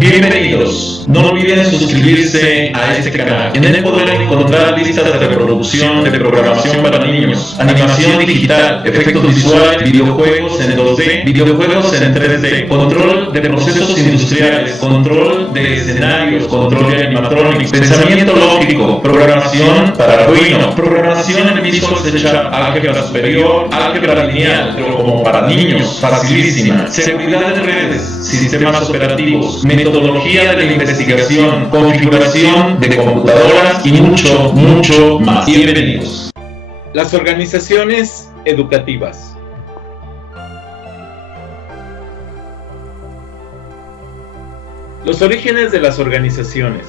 Bienvenidos. No olviden suscribirse a este canal. En él podrán encontrar listas de reproducción de programación para niños, animación digital, efectos visuales, videojuegos en 2D, videojuegos en 3D, control de procesos industriales, control de escenarios, control de animatronics, pensamiento lógico, programación para Arduino, programación en Visual C#, álgebra superior, álgebra lineal, pero como para niños, facilísima, seguridad de redes, sistemas operativos, metodología de la investigación, configuración de computadoras y mucho más. Bienvenidos. Las organizaciones educativas. Los orígenes de las organizaciones.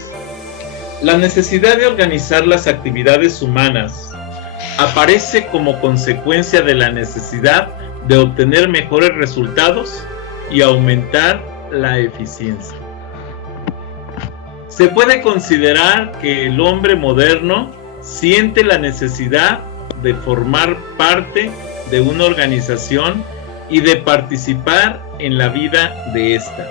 La necesidad de organizar las actividades humanas aparece como consecuencia de la necesidad de obtener mejores resultados y aumentar la eficiencia. Se puede considerar que el hombre moderno siente la necesidad de formar parte de una organización y de participar en la vida de esta.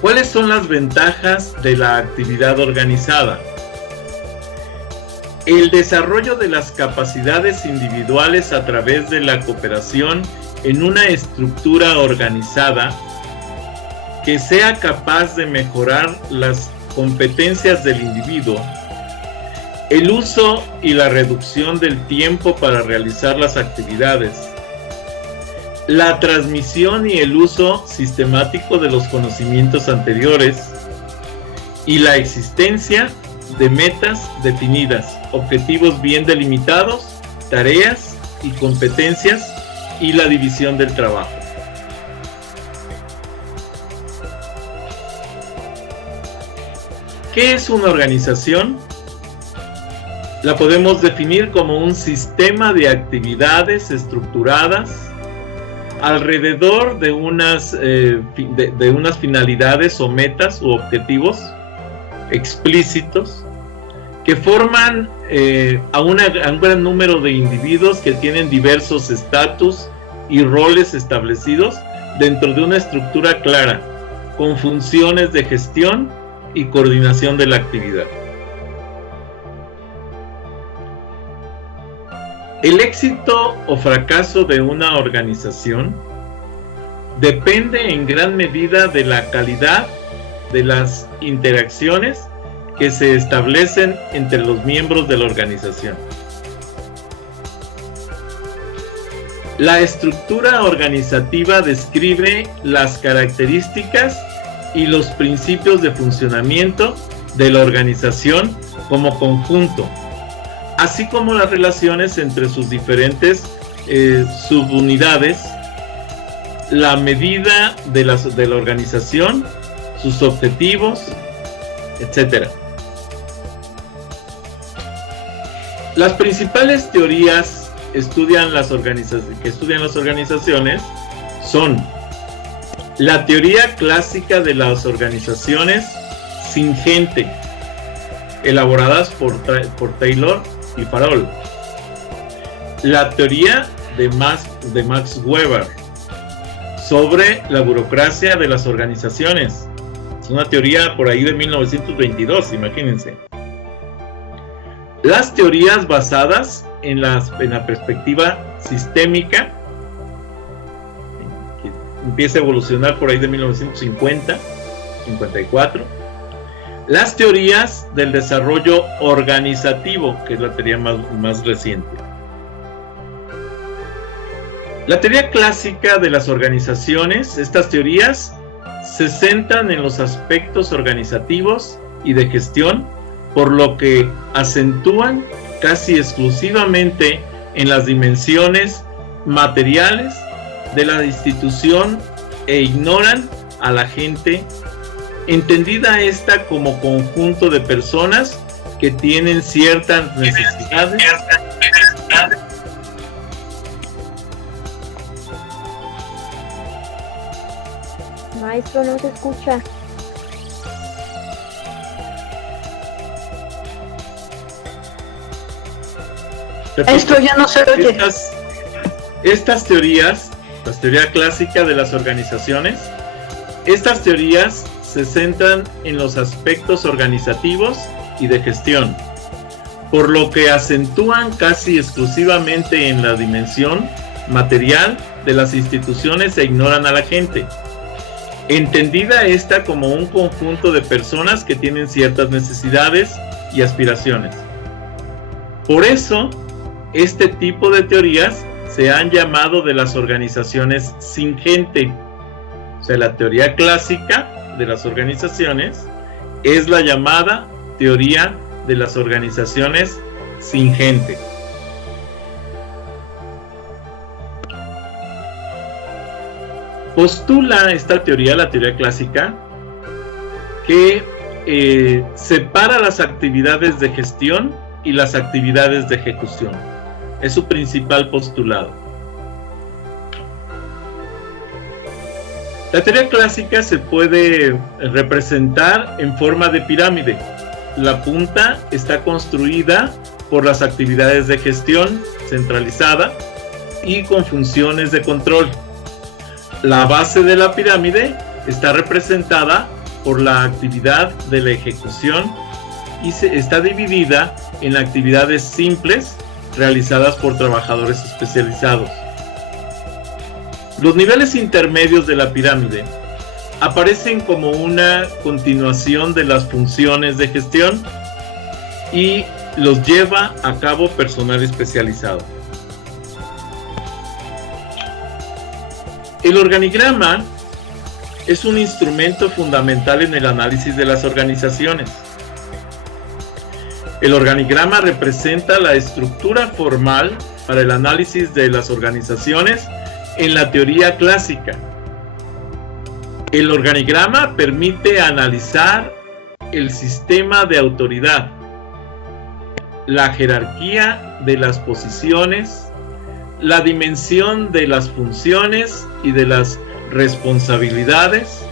¿Cuáles son las ventajas de la actividad organizada? El desarrollo de las capacidades individuales a través de la cooperación en una estructura organizada que sea capaz de mejorar las competencias del individuo, el uso y la reducción del tiempo para realizar las actividades, la transmisión y el uso sistemático de los conocimientos anteriores y la existencia de metas definidas, objetivos bien delimitados, tareas y competencias y la división del trabajo. ¿Qué es una organización? La podemos definir como un sistema de actividades estructuradas alrededor de unas finalidades o metas u objetivos explícitos que forman a un gran número de individuos que tienen diversos estatus y roles establecidos dentro de una estructura clara, con funciones de gestión y coordinación de la actividad. El éxito o fracaso de una organización depende en gran medida de la calidad de las interacciones que se establecen entre los miembros de la organización. La estructura organizativa describe las características y los principios de funcionamiento de la organización como conjunto, así como las relaciones entre sus diferentes subunidades, la medida de la organización, sus objetivos, etc. Las principales teorías que estudian las organizaciones son la teoría clásica de las organizaciones sin gente, elaboradas por Taylor y Farol. La teoría de Max Weber sobre la burocracia de las organizaciones. Es una teoría por ahí de 1922, imagínense. Las teorías basadas en la perspectiva sistémica, que empieza a evolucionar por ahí de 1950, 54. Las teorías del desarrollo organizativo, que es la teoría más reciente. La teoría clásica de las organizaciones, estas teorías se centran en los aspectos organizativos y de gestión, por lo que acentúan casi exclusivamente en las dimensiones materiales de la institución e ignoran a la gente, entendida esta como conjunto de personas que tienen ciertas necesidades Maestro, no se escucha. Esto ya no se oye. Estas teorías, la teoría clásica de las organizaciones, Estas teorías se centran en los aspectos organizativos y de gestión, por lo que acentúan casi exclusivamente en la dimensión material de las instituciones e ignoran a la gente, entendida esta como un conjunto de personas que tienen ciertas necesidades y aspiraciones. Por eso, este tipo de teorías se han llamado de las organizaciones sin gente. O sea, la teoría clásica de las organizaciones es la llamada teoría de las organizaciones sin gente. Postula esta teoría, la teoría clásica, que separa las actividades de gestión y las actividades de ejecución. Es su principal postulado. La teoría clásica se puede representar en forma de pirámide. La punta está construida por las actividades de gestión centralizada y con funciones de control. La base de la pirámide está representada por la actividad de la ejecución y está dividida en actividades simples realizadas por trabajadores especializados. Los niveles intermedios de la pirámide aparecen como una continuación de las funciones de gestión y los lleva a cabo personal especializado. El organigrama es un instrumento fundamental en el análisis de las organizaciones. El organigrama representa la estructura formal para el análisis de las organizaciones en la teoría clásica. El organigrama permite analizar el sistema de autoridad, la jerarquía de las posiciones, la dimensión de las funciones y de las responsabilidades,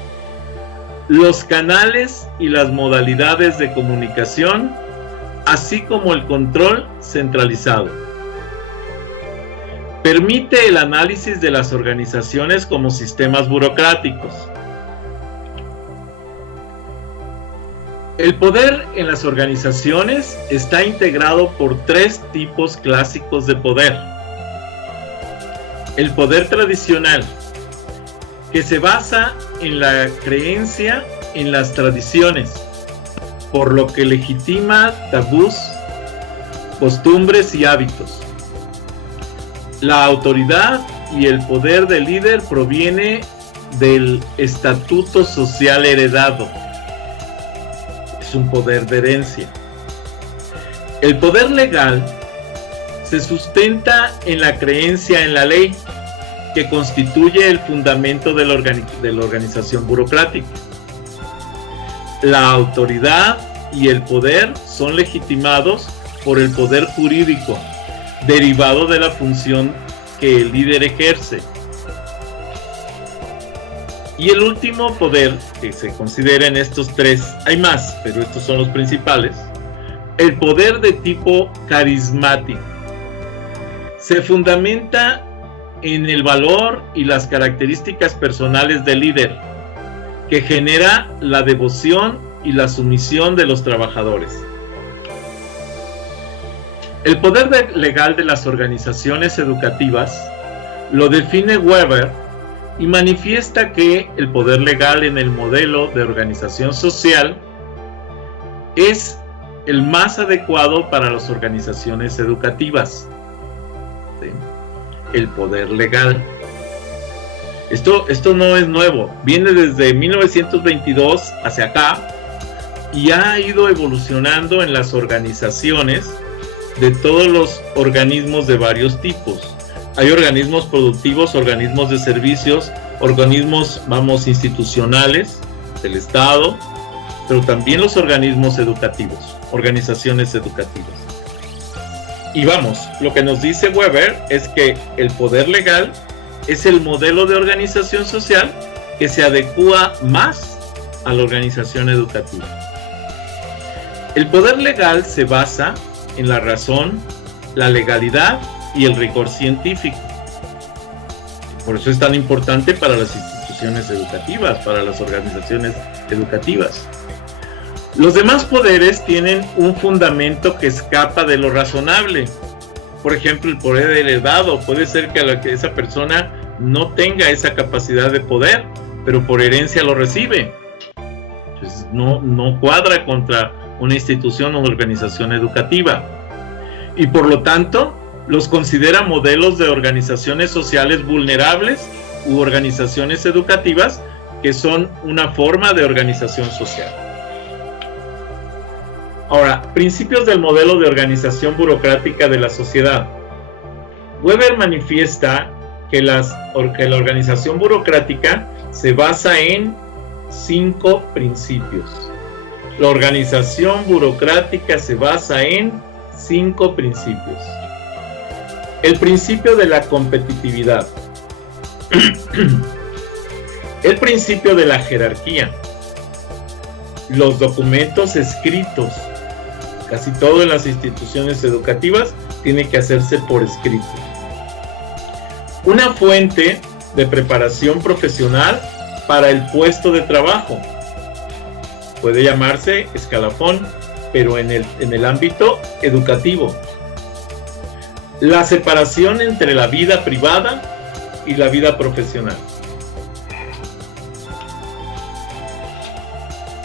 los canales y las modalidades de comunicación, así como el control centralizado. Permite el análisis de las organizaciones como sistemas burocráticos. El poder en las organizaciones está integrado por tres tipos clásicos de poder. El poder tradicional, que se basa en la creencia en las tradiciones, por lo que legitima tabús, costumbres y hábitos. La autoridad y el poder del líder proviene del estatuto social heredado. Es un poder de herencia. El poder legal se sustenta en la creencia en la ley, que constituye el fundamento de la organización burocrática. La autoridad y el poder son legitimados por el poder jurídico, derivado de la función que el líder ejerce. Y el último poder que se considera en estos tres, hay más, pero estos son los principales, el poder de tipo carismático. Se fundamenta en el valor y las características personales del líder, que genera la devoción y la sumisión de los trabajadores. El poder legal de las organizaciones educativas lo define Weber y manifiesta que el poder legal en el modelo de organización social es el más adecuado para las organizaciones educativas. ¿Sí? El poder legal. Esto no es nuevo, viene desde 1922 hacia acá y ha ido evolucionando en las organizaciones de todos los organismos de varios tipos. Hay organismos productivos, organismos de servicios, organismos, institucionales del Estado, pero también los organismos educativos, organizaciones educativas. Y lo que nos dice Weber es que el poder legal es el modelo de organización social que se adecua más a la organización educativa. El poder legal se basa en la razón, la legalidad y el rigor científico. Por eso es tan importante para las instituciones instituciones educativas, para las organizaciones educativas. Los demás poderes tienen un fundamento que escapa de lo razonable. Por ejemplo, el poder heredado. Puede ser que esa persona no tenga esa capacidad de poder, pero por herencia lo recibe. Entonces, no cuadra contra una institución o organización educativa. Y por lo tanto, los considera modelos de organizaciones sociales vulnerables u organizaciones educativas que son una forma de organización social. Ahora, principios del modelo de organización burocrática de la sociedad. Weber manifiesta que la organización burocrática se basa en 5 principios. La organización burocrática se basa en 5 principios. El principio de la competitividad. El principio de la jerarquía. Los documentos escritos. Casi todo en las instituciones educativas tiene que hacerse por escrito. Una fuente de preparación profesional para el puesto de trabajo. Puede llamarse escalafón, pero en el ámbito educativo. La separación entre la vida privada y la vida profesional.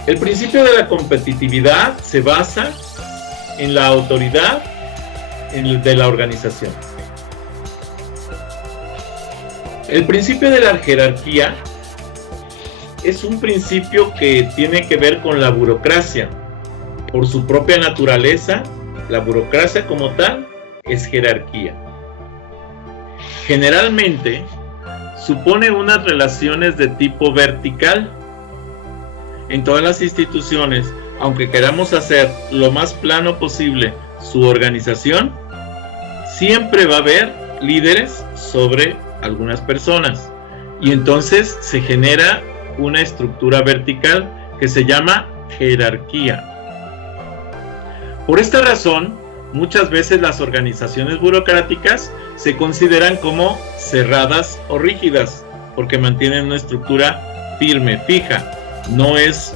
El principio de la competitividad se basa en la autoridad de la organización. El principio de la jerarquía es un principio que tiene que ver con la burocracia. Por su propia naturaleza, la burocracia como tal es jerarquía. Generalmente supone unas relaciones de tipo vertical. En todas las instituciones, aunque queramos hacer lo más plano posible su organización, siempre va a haber líderes sobre algunas personas. Y entonces se genera una estructura vertical que se llama jerarquía. Por esta razón, muchas veces las organizaciones burocráticas se consideran como cerradas o rígidas, porque mantienen una estructura firme, fija. No es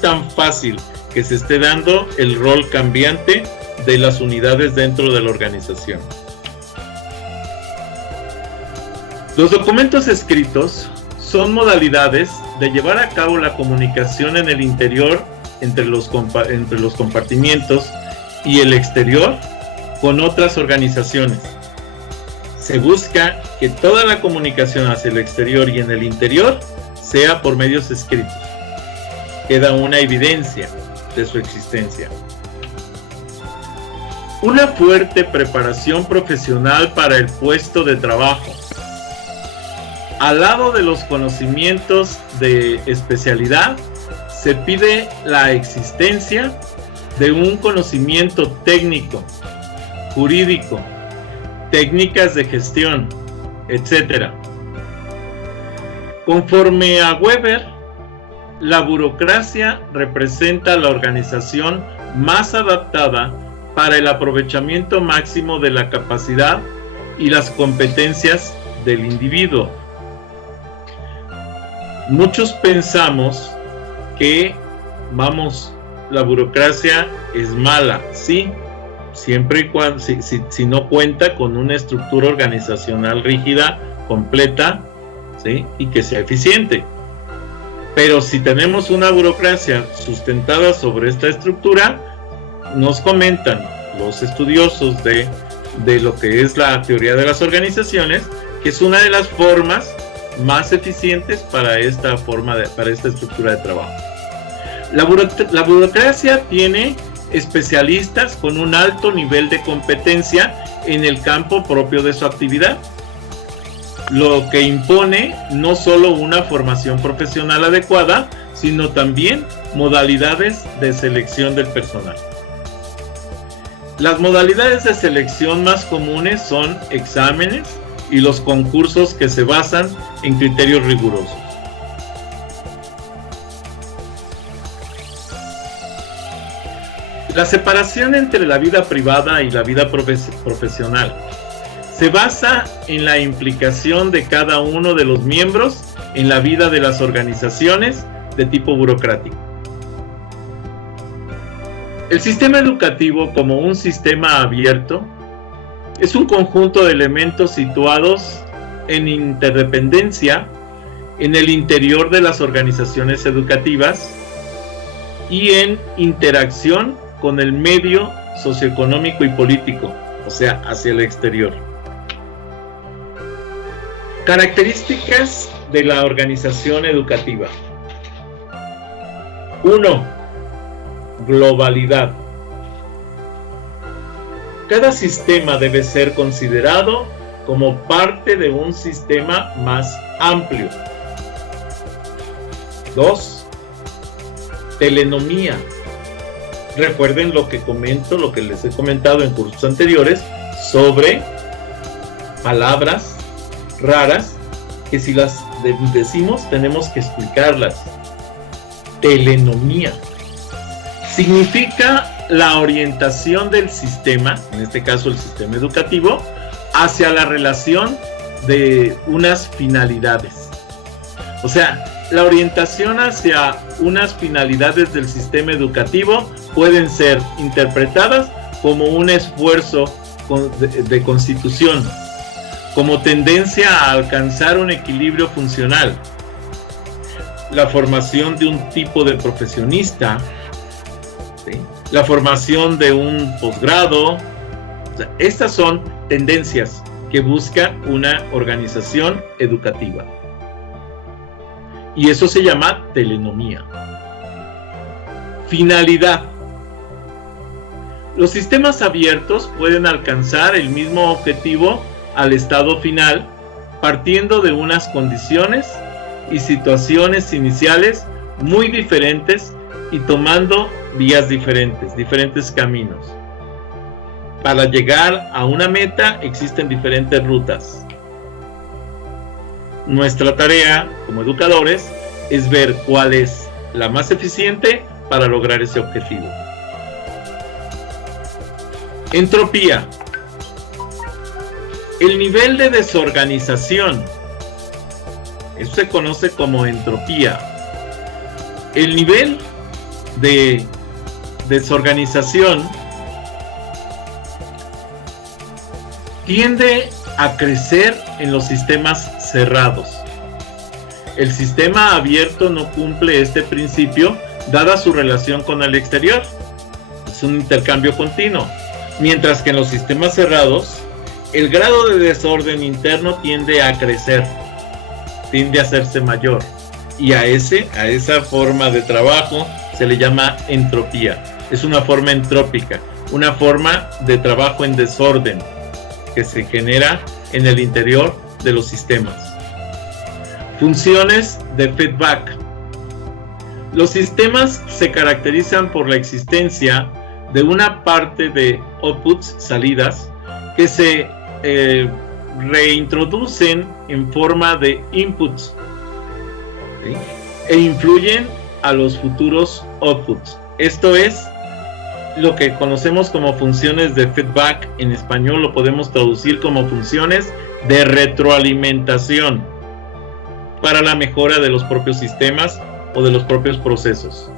tan fácil que se esté dando el rol cambiante de las unidades dentro de la organización. Los documentos escritos son modalidades de llevar a cabo la comunicación en el interior entre los compartimientos y el exterior con otras organizaciones. Se busca que toda la comunicación hacia el exterior y en el interior sea por medios escritos. Queda una evidencia de su existencia. Una fuerte preparación profesional para el puesto de trabajo. Al lado de los conocimientos de especialidad, se pide la existencia de un conocimiento técnico, jurídico, técnicas de gestión, etc. Conforme a Weber, la burocracia representa la organización más adaptada para el aprovechamiento máximo de la capacidad y las competencias del individuo. Muchos pensamos que, la burocracia es mala, sí, siempre y cuando, si no cuenta con una estructura organizacional rígida, completa, ¿sí? Y que sea eficiente. Pero si tenemos una burocracia sustentada sobre esta estructura, nos comentan los estudiosos de lo que es la teoría de las organizaciones, que es una de las formas más eficientes para esta estructura de trabajo. La burocracia tiene especialistas con un alto nivel de competencia en el campo propio de su actividad, lo que impone no solo una formación profesional adecuada, sino también modalidades de selección del personal. Las modalidades de selección más comunes son exámenes y los concursos que se basan en criterios rigurosos. La separación entre la vida privada y la vida profesional se basa en la implicación de cada uno de los miembros en la vida de las organizaciones de tipo burocrático. El sistema educativo, como un sistema abierto, es un conjunto de elementos situados en interdependencia en el interior de las organizaciones educativas y en interacción con el medio socioeconómico y político, o sea, hacia el exterior. Características de la organización educativa. 1. Globalidad. Cada sistema debe ser considerado como parte de un sistema más amplio. 2. Telenomía. Recuerden lo que les he comentado en cursos anteriores sobre palabras raras que si las decimos tenemos que explicarlas. Telenomía significa la orientación del sistema, en este caso el sistema educativo, hacia la relación de unas finalidades. O sea, la orientación hacia unas finalidades del sistema educativo pueden ser interpretadas como un esfuerzo de constitución, como tendencia a alcanzar un equilibrio funcional, la formación de un tipo de profesionista, ¿sí?, la formación de un posgrado. O sea, estas son tendencias que busca una organización educativa. Y eso se llama telenomía. Finalidad. Los sistemas abiertos pueden alcanzar el mismo objetivo al estado final, partiendo de unas condiciones y situaciones iniciales muy diferentes y tomando vías diferentes caminos. Para llegar a una meta existen diferentes rutas. Nuestra tarea como educadores es ver cuál es la más eficiente para lograr ese objetivo. Entropía. El nivel de desorganización, eso se conoce como entropía. El nivel de desorganización tiende a crecer en los sistemas cerrados. El sistema abierto no cumple este principio dada su relación con el exterior. Es un intercambio continuo. Mientras que en los sistemas cerrados, el grado de desorden interno tiende a crecer, tiende a hacerse mayor. Y a esa forma de trabajo se le llama entropía. Es una forma entrópica, una forma de trabajo en desorden que se genera en el interior de los sistemas. Funciones de feedback. Los sistemas se caracterizan por la existencia de una parte de outputs, salidas, que se reintroducen en forma de inputs, ¿sí?, e influyen a los futuros outputs. Esto es lo que conocemos como funciones de feedback. En español lo podemos traducir como funciones de retroalimentación para la mejora de los propios sistemas o de los propios procesos.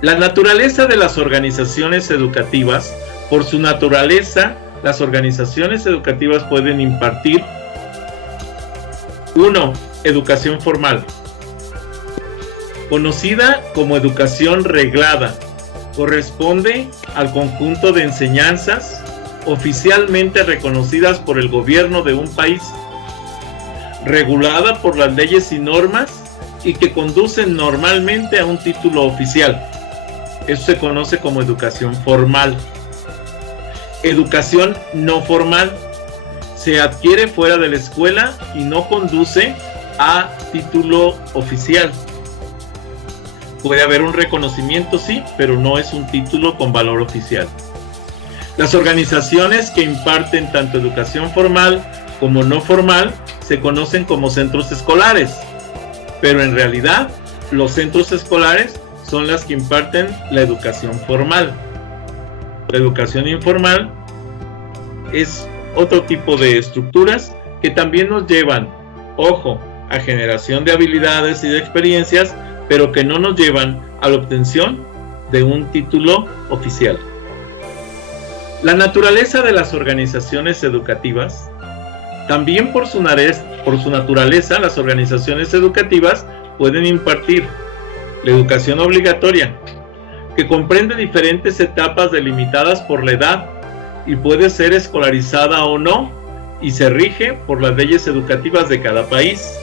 La naturaleza de las organizaciones educativas. Por su naturaleza, las organizaciones educativas pueden impartir 1. Educación formal, conocida como educación reglada. Corresponde al conjunto de enseñanzas oficialmente reconocidas por el gobierno de un país, regulada por las leyes y normas y que conducen normalmente a un título oficial. Eso se conoce como educación formal. Educación no formal se adquiere fuera de la escuela y no conduce a título oficial. Puede haber un reconocimiento, sí, pero no es un título con valor oficial. Las organizaciones que imparten tanto educación formal como no formal se conocen como centros escolares, pero en realidad los centros escolares son las que imparten la educación formal. La educación informal es otro tipo de estructuras que también nos llevan, ojo, a generación de habilidades y de experiencias, pero que no nos llevan a la obtención de un título oficial. La naturaleza de las organizaciones educativas, también por su naturaleza, las organizaciones educativas pueden impartir la educación obligatoria, que comprende diferentes etapas delimitadas por la edad y puede ser escolarizada o no, y se rige por las leyes educativas de cada país.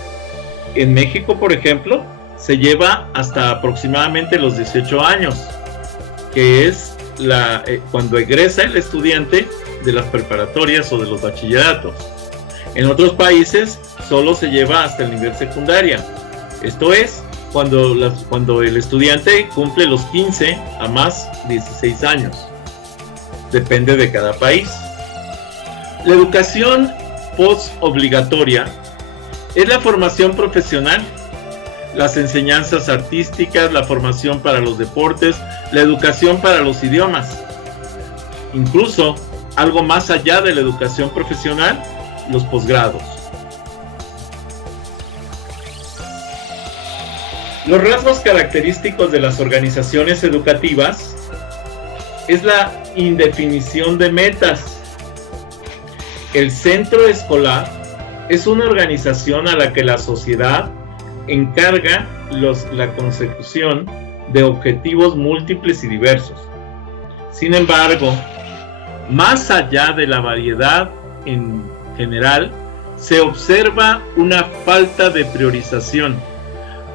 En México, por ejemplo, se lleva hasta aproximadamente los 18 años, que es cuando egresa el estudiante de las preparatorias o de los bachilleratos. En otros países solo se lleva hasta el nivel secundaria. Esto es cuando el estudiante cumple los 15 a más 16 años. Depende de cada país. La educación post-obligatoria es la formación profesional, las enseñanzas artísticas, la formación para los deportes, la educación para los idiomas. Incluso algo más allá de la educación profesional, los posgrados. Los rasgos característicos de las organizaciones educativas es la indefinición de metas. El centro escolar es una organización a la que la sociedad encarga la consecución de objetivos múltiples y diversos. Sin embargo, más allá de la variedad en general, se observa una falta de priorización,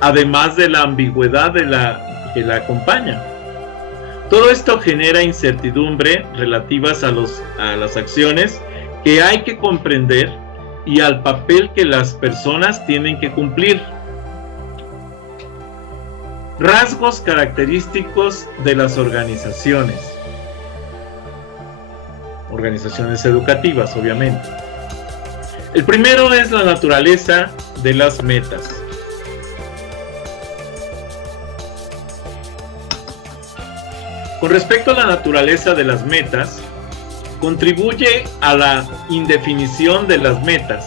además de la ambigüedad que la acompaña. Todo esto genera incertidumbre relativas a las acciones que hay que comprender y al papel que las personas tienen que cumplir. Rasgos característicos de las organizaciones educativas, obviamente. El primero es la naturaleza de las metas. Con respecto a la naturaleza de las metas, contribuye a la indefinición de las metas,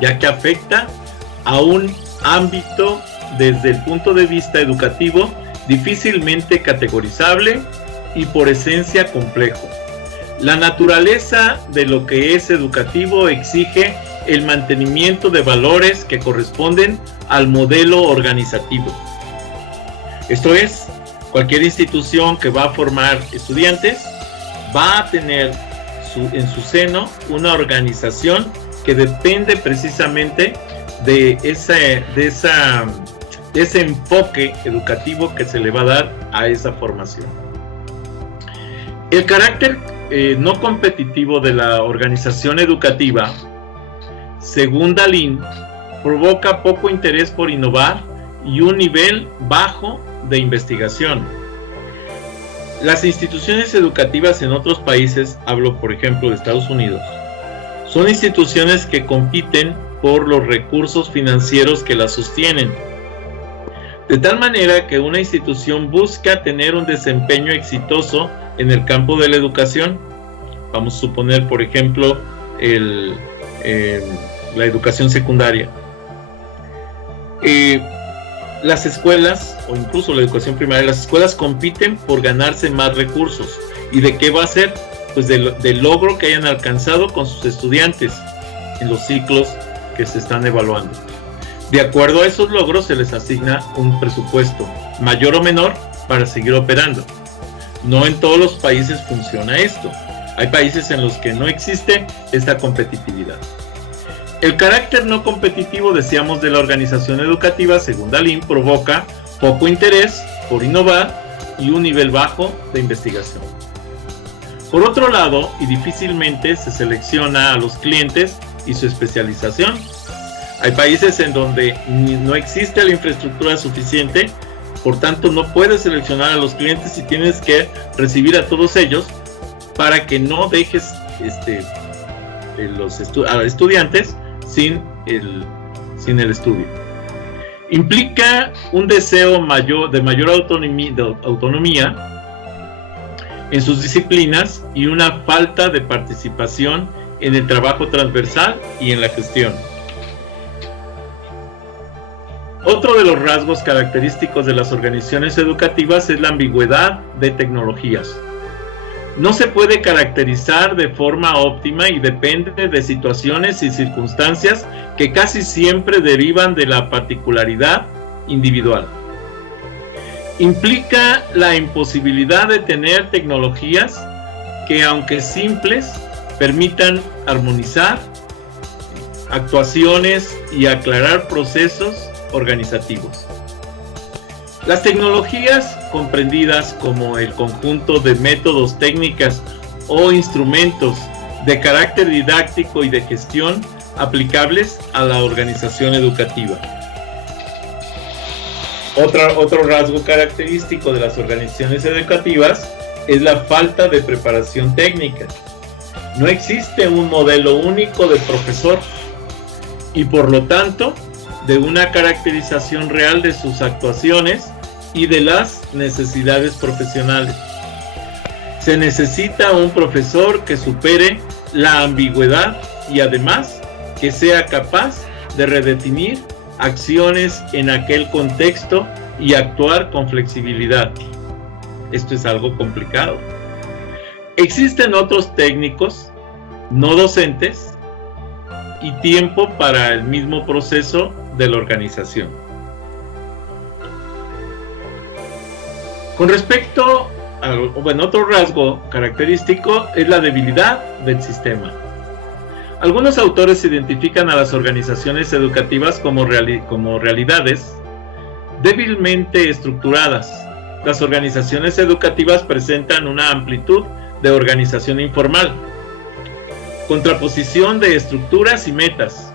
ya que afecta a un ámbito desde el punto de vista educativo difícilmente categorizable y por esencia complejo. La naturaleza de lo que es educativo exige el mantenimiento de valores que corresponden al modelo organizativo. Esto es, cualquier institución que va a formar estudiantes va a tener en su seno una organización que depende precisamente de ese enfoque educativo que se le va a dar a esa formación. El carácter no competitivo de la organización educativa, según Dalin, provoca poco interés por innovar y un nivel bajo de investigación. Las instituciones educativas en otros países, hablo por ejemplo de Estados Unidos, son instituciones que compiten por los recursos financieros que las sostienen, de tal manera que una institución busca tener un desempeño exitoso en el campo de la educación. Vamos a suponer, por ejemplo, la educación secundaria. Las escuelas, o incluso la educación primaria, las escuelas compiten por ganarse más recursos. ¿Y de qué va a ser? Pues del logro que hayan alcanzado con sus estudiantes en los ciclos que se están evaluando. De acuerdo a esos logros se les asigna un presupuesto, mayor o menor, para seguir operando. No en todos los países funciona esto. Hay países en los que no existe esta competitividad. El carácter no competitivo, decíamos, de la organización educativa, según Dalin, provoca poco interés por innovar y un nivel bajo de investigación. Por otro lado, y difícilmente se selecciona a los clientes y su especialización. Hay países en donde no existe la infraestructura suficiente, por tanto no puedes seleccionar a los clientes y tienes que recibir a todos ellos para que no dejes a estudiantes sin el estudio. Implica un deseo de mayor autonomía en sus disciplinas y una falta de participación en el trabajo transversal y en la gestión. Otro de los rasgos característicos de las organizaciones educativas es la ambigüedad de tecnologías. No se puede caracterizar de forma óptima y depende de situaciones y circunstancias que casi siempre derivan de la particularidad individual. Implica la imposibilidad de tener tecnologías que, aunque simples, permitan armonizar actuaciones y aclarar procesos organizativos. Las tecnologías comprendidas como el conjunto de métodos, técnicas o instrumentos de carácter didáctico y de gestión aplicables a la organización educativa. Otro rasgo característico de las organizaciones educativas es la falta de preparación técnica. No existe un modelo único de profesor y por lo tanto de una caracterización real de sus actuaciones y de las necesidades profesionales. Se necesita un profesor que supere la ambigüedad y además que sea capaz de redefinir acciones en aquel contexto y actuar con flexibilidad. Esto es algo complicado. Existen otros técnicos no docentes y tiempo para el mismo proceso de la organización. Con respecto a, otro rasgo característico es la debilidad del sistema. Algunos autores identifican a las organizaciones educativas como realidades débilmente estructuradas. Las organizaciones educativas presentan una amplitud de organización informal, contraposición de estructuras y metas,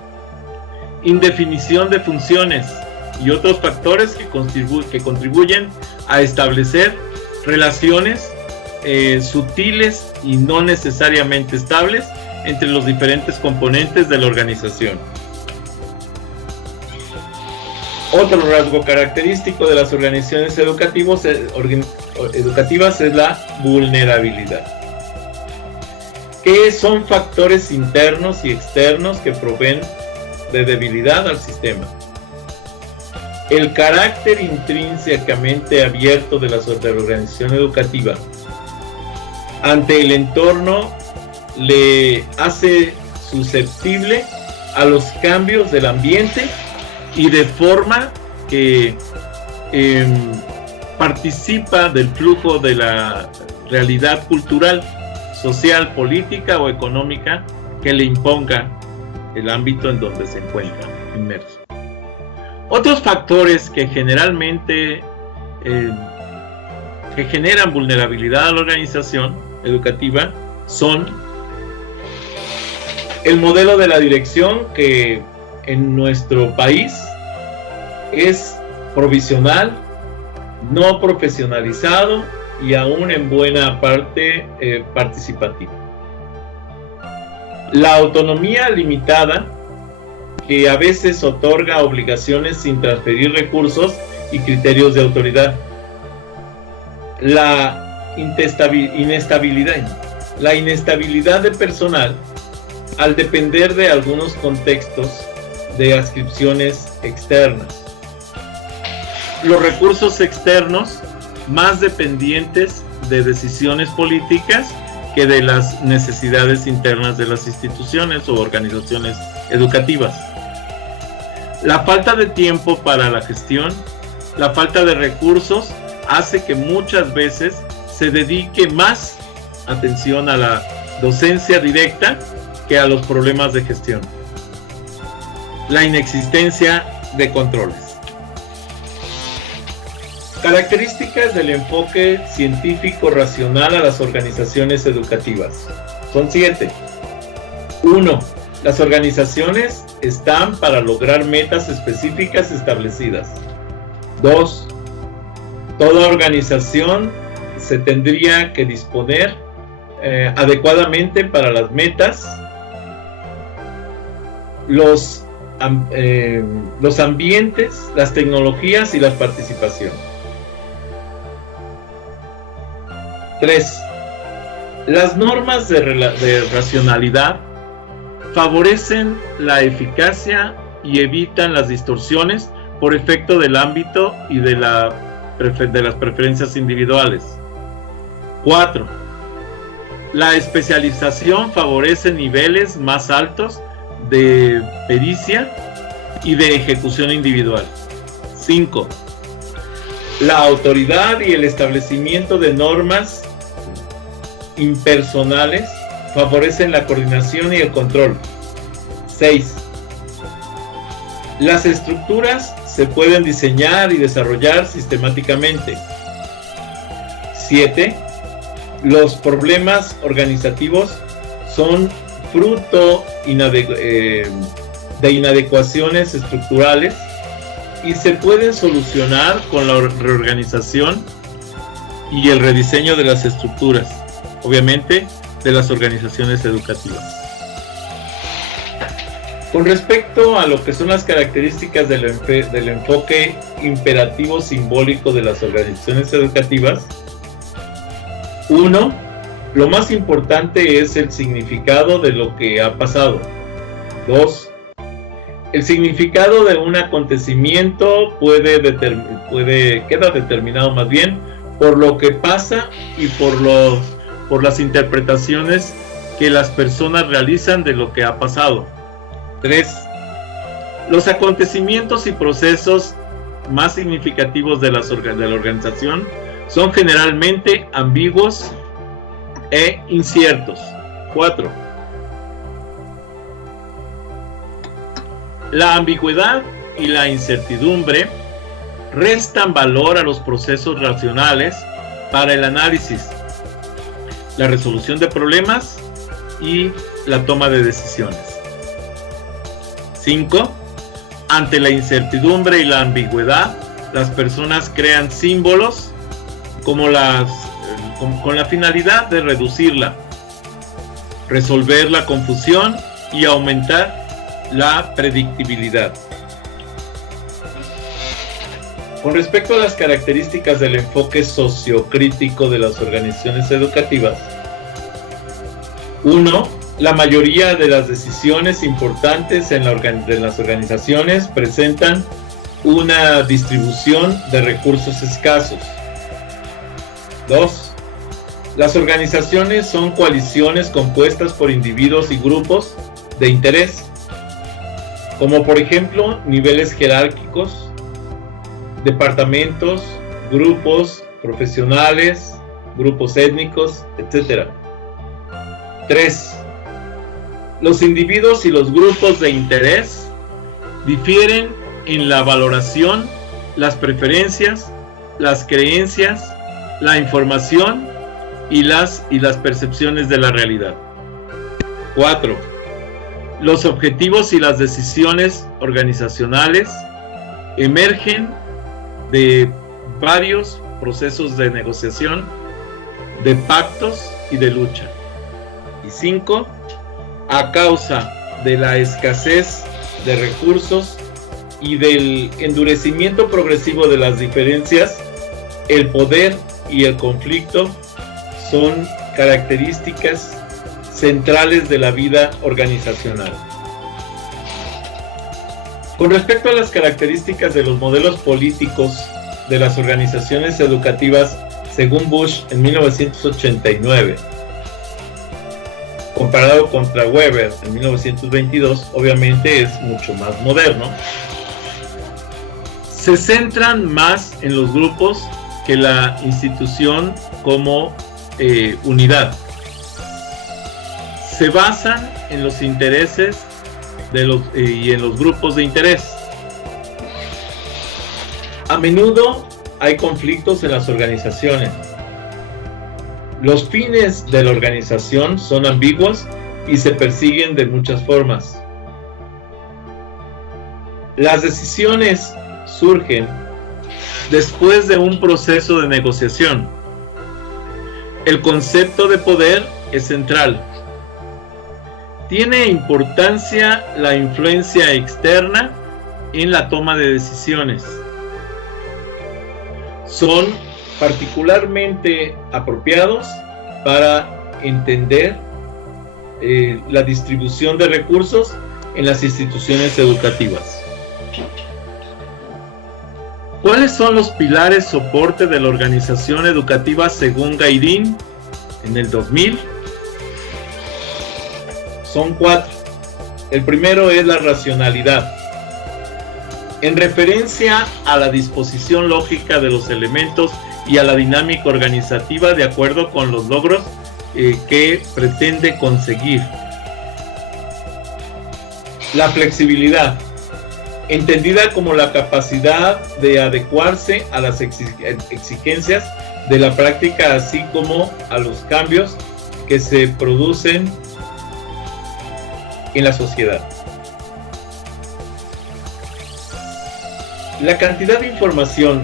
indefinición de funciones y otros factores que contribuyen a establecer relaciones sutiles y no necesariamente estables entre los diferentes componentes de la organización. Otro rasgo característico de las organizaciones educativas es la vulnerabilidad, que son factores internos y externos que proveen de debilidad al sistema. El carácter intrínsecamente abierto de la organización educativa ante el entorno le hace susceptible a los cambios del ambiente y de forma que participa del flujo de la realidad cultural, social, política o económica que le imponga el ámbito en donde se encuentra inmerso. Otros factores que generalmente que generan vulnerabilidad a la organización educativa son el modelo de la dirección, que en nuestro país es provisional, no profesionalizado y aún en buena parte participativo. La autonomía limitada, que a veces otorga obligaciones sin transferir recursos y criterios de autoridad. La inestabilidad de personal al depender de algunos contextos de adscripciones externas. Los recursos externos más dependientes de decisiones políticas que de las necesidades internas de las instituciones o organizaciones educativas. La falta de tiempo para la gestión, la falta de recursos hace que muchas veces se dedique más atención a la docencia directa que a los problemas de gestión. La inexistencia de controles. Características del enfoque científico racional a las organizaciones educativas. Son 7. 1. Las organizaciones están para lograr metas específicas establecidas. 2. Toda organización se tendría que disponer adecuadamente para las metas, los ambientes, las tecnologías y la participación. 3. Las normas de racionalidad favorecen la eficacia y evitan las distorsiones por efecto del ámbito y de las preferencias individuales. 4. La especialización favorece niveles más altos de pericia y de ejecución individual. 5. La autoridad y el establecimiento de normas impersonales favorecen la coordinación y el control. 6. Las estructuras se pueden diseñar y desarrollar sistemáticamente. 7. Los problemas organizativos son fruto de inadecuaciones estructurales y se pueden solucionar con la reorganización y el rediseño de las estructuras, obviamente de las organizaciones educativas. Con respecto a lo que son las características del enfoque imperativo simbólico de las organizaciones educativas, 1. Lo más importante es el significado de lo que ha pasado. 2. El significado de un acontecimiento queda determinado más bien por lo que pasa y por las interpretaciones que las personas realizan de lo que ha pasado. 3. Los acontecimientos y procesos más significativos de la organización son generalmente ambiguos e inciertos. 4. La ambigüedad y la incertidumbre restan valor a los procesos racionales para el análisis, la resolución de problemas y la toma de decisiones. 5. Ante la incertidumbre y la ambigüedad, las personas crean símbolos con la finalidad de reducirla, resolver la confusión y aumentar la predictibilidad. Con respecto a las características del enfoque sociocrítico de las organizaciones educativas, 1. La mayoría de las decisiones importantes en las organizaciones presentan una distribución de recursos escasos. 2. Las organizaciones son coaliciones compuestas por individuos y grupos de interés, como por ejemplo niveles jerárquicos, departamentos, grupos profesionales, grupos étnicos, etc. 3. Los individuos y los grupos de interés difieren en la valoración, las preferencias, las creencias, la información y las percepciones de la realidad. 4. Los objetivos y las decisiones organizacionales emergen de varios procesos de negociación, de pactos y de lucha. Y 5. A causa de la escasez de recursos y del endurecimiento progresivo de las diferencias, el poder y el conflicto son características centrales de la vida organizacional. Con respecto a las características de los modelos políticos de las organizaciones educativas, según Bush en 1989, comparado contra Weber en 1922, obviamente es mucho más moderno, se centran más en los grupos que la institución como unidad. Se basan en los intereses y en los grupos de interés. A menudo hay conflictos en las organizaciones. Los fines de la organización son ambiguos y se persiguen de muchas formas. Las decisiones surgen después de un proceso de negociación. El concepto de poder es central. Tiene importancia la influencia externa en la toma de decisiones. Son particularmente apropiados para entender la distribución de recursos en las instituciones educativas. ¿Cuáles son los pilares soporte de la organización educativa según Gairin en el 2000? Son 4. El primero es la racionalidad, en referencia a la disposición lógica de los elementos y a la dinámica organizativa de acuerdo con los logros que pretende conseguir. La flexibilidad, entendida como la capacidad de adecuarse a las exigencias de la práctica, así como a los cambios que se producen en la sociedad. La cantidad de información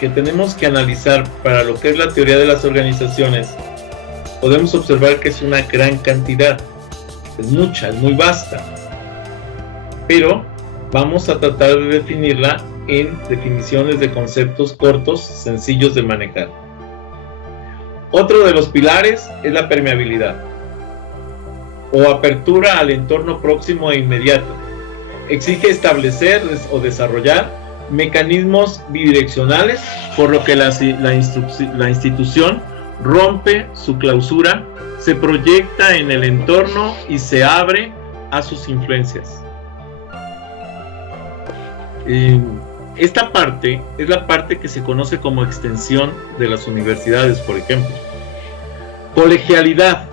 que tenemos que analizar para lo que es la teoría de las organizaciones, podemos observar que es una gran cantidad, es mucha, es muy vasta, pero vamos a tratar de definirla en definiciones de conceptos cortos, sencillos de manejar. Otro de los pilares es la permeabilidad o apertura al entorno próximo e inmediato. Exige establecer o desarrollar mecanismos bidireccionales, por lo que la institución rompe su clausura, se proyecta en el entorno y se abre a sus influencias. Esta parte es la parte que se conoce como extensión de las universidades, por ejemplo. Colegialidad,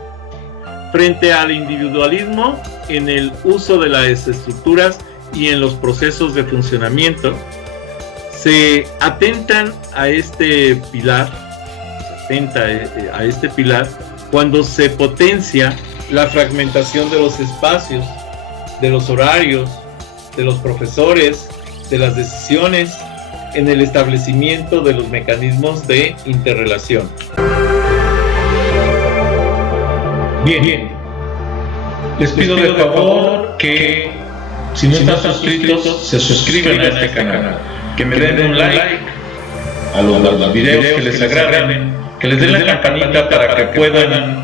frente al individualismo en el uso de las estructuras y en los procesos de funcionamiento, se atentan a este pilar, cuando se potencia la fragmentación de los espacios, de los horarios, de los profesores, de las decisiones, en el establecimiento de los mecanismos de interrelación. Bien. Les pido de favor que, si no están suscritos, se suscriban a este canal, que me den un like a los videos que les agraden, que les den la campanita para que puedan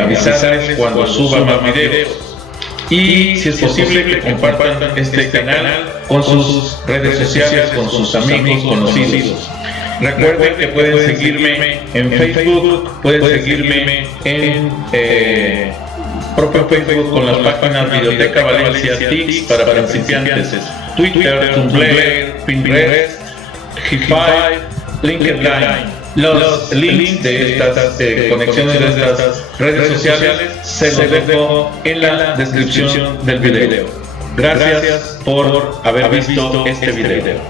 avisarles cuando suba más videos, y si es posible que compartan este canal con sus redes sociales, con sus amigos, conocidos. Recuerden que pueden seguirme en Facebook, pueden seguirme en propio Facebook con las páginas Biblioteca Valencia TICS para principiantes, Twitter, Tumblr, Pinterest, G5, LinkedIn. Los links de estas conexiones de estas redes sociales se los dejo en la descripción del video. Gracias por haber visto este video.